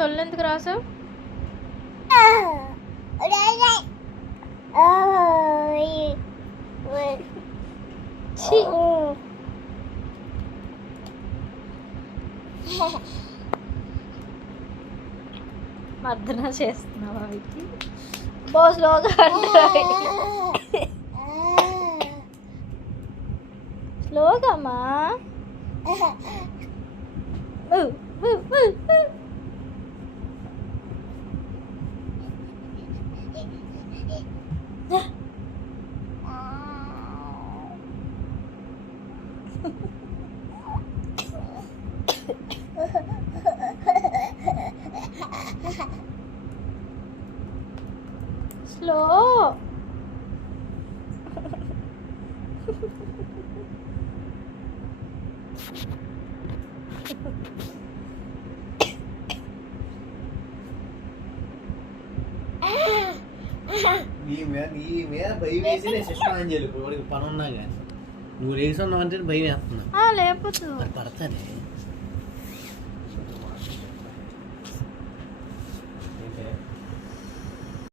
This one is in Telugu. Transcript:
సొల్లు ఎందుకు రాసావు? మర్దన చేస్తున్నావా వీటికి? స్లోగా స్లోగా అమ్మా. స్లో. నీ మీద భయం వేసి నేను శిష్టాన్ని చెప్పి వాడికి పని ఉన్నా కానీ నువ్వు రేసి ఉన్నావంటే భయం వేస్తున్నా. లేకపోతే పడతానే